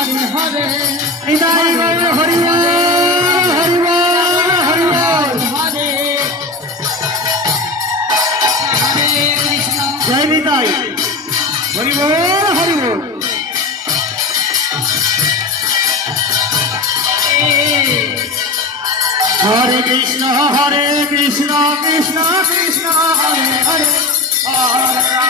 Hare Hare Nitai Gour Hari বল Hari বল Hari বল Hare Hare Krishna জয় Nitai Hari বল Hari বল হরে Krishna Krishna Krishna Hare Hare Hare